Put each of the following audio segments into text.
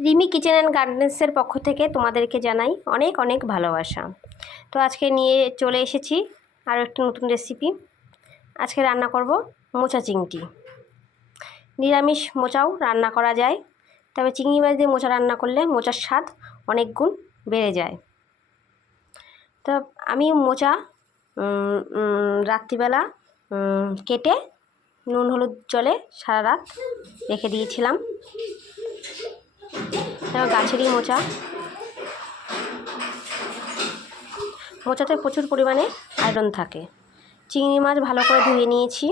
Rimi kitchen and গার্ডেন্সের পক্ষ থেকে তোমাদেরকে জানাই অনেক অনেক ভালোবাসা। তো আজকে নিয়ে চলে এসেছি আরও একটি নতুন রেসিপি আজকে রান্না করব মোচা চিংড়ি। নিরামিষ মোচাও রান্না করা যায়, তবে চিংড়ি মাছ দিয়ে মোচা রান্না করলে মোচার স্বাদ অনেক গুণ বেড়ে যায়। তো আমি মোচা রাত্রিবেলা কেটে নুন হলুদ জলে সারা রাত রেখে দিয়েছিলাম। এবং গাছেরই মোচা। মোচাতে প্রচুর পরিমাণে আয়রন থাকে। চিংড়ি মাছ ভালো করে ধুয়ে নিয়েছি।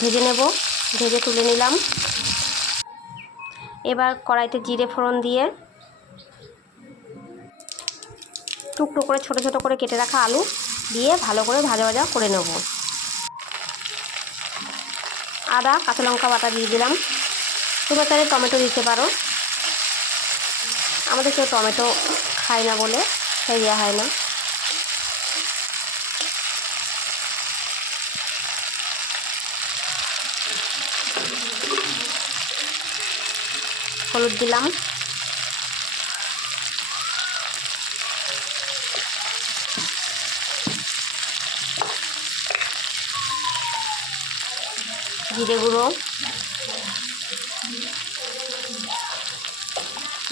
ভেজে নেব, ভেজে তুলে নিলাম। এবার কড়াইতে জিরে ফোড়ন দিয়ে টুকরো করে, ছোট ছোট করে কেটে রাখা আলু দিয়ে ভালো করে ভাজা ভাজা করে নেব। আদা, কাঁচা লঙ্কা বাটা দিয়ে দিলাম। তোমরা চাইলে টমেটো দিতে পারো। আমাদের কেউ টমেটো খায় না বলে তাই দেওয়া হয় না। হলুদ দিলাম। জিরে গুঁড়ো।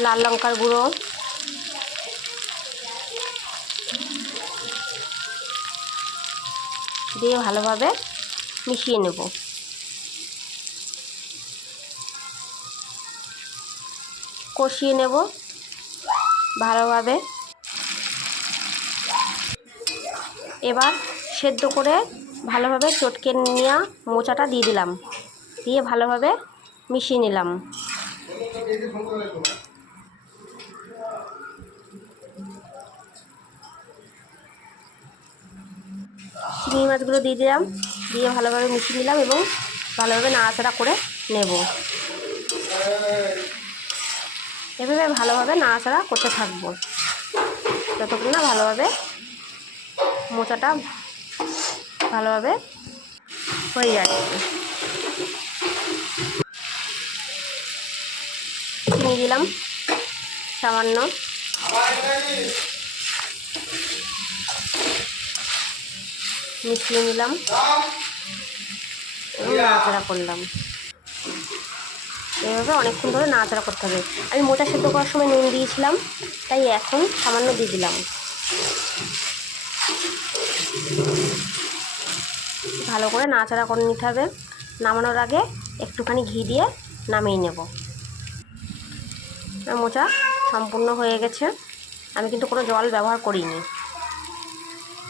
লাল লঙ্কার গুঁড়ো। দিয়ে ভালোভাবে মিশিয়ে নেব। কষিয়ে নেব ভালোভাবে। এবার সেদ্ধ করে ভালোভাবে চটকে নেওয়া মোচাটা দিয়ে দিলাম। দিয়ে ভালোভাবে মিশিয়ে নিলাম। চিংড়ি মাছগুলো দিয়ে দিলাম। দিয়ে ভালোভাবে মিশিয়ে নিলাম এবং ভালোভাবে নাড়াচাড়া করে নেব। এভাবে ভালোভাবে নাড়াচাড়া করতে থাকব। যতক্ষণ না ভালোভাবে মোচাটা ভালোভাবে হয়ে যাচ্ছে। চিনি দিলাম সামান্য। মিশিয়ে নিলাম। এবং নাড়াচাড়া করলাম। এভাবে অনেকক্ষণ ধরে নাড়াচাড়া করতে হবে। আমি মোটা সেদ্ধ করার সময় নুন দিয়েছিলাম তাই এখন সামান্য দিয়ে দিলাম। ভালো করে নাড়াচাড়া করে নিতে হবে। নামানোর আগে একটুখানি ঘি দিয়ে নামিয়ে নেব। মোচা সম্পূর্ণ হয়ে গেছে। আমি কিন্তু কোনো জল ব্যবহার করিনি।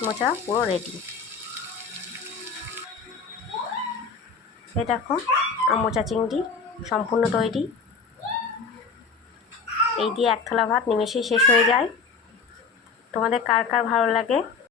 মোচা পুরো রেডি এই দেখো মোচা চিংড়ি, সম্পূর্ণ তৈরি। এই দিয়ে এক থালা ভাত, নিমেষেই শেষ হয়ে যায়। তোমাদের কার কার ভালো লাগে?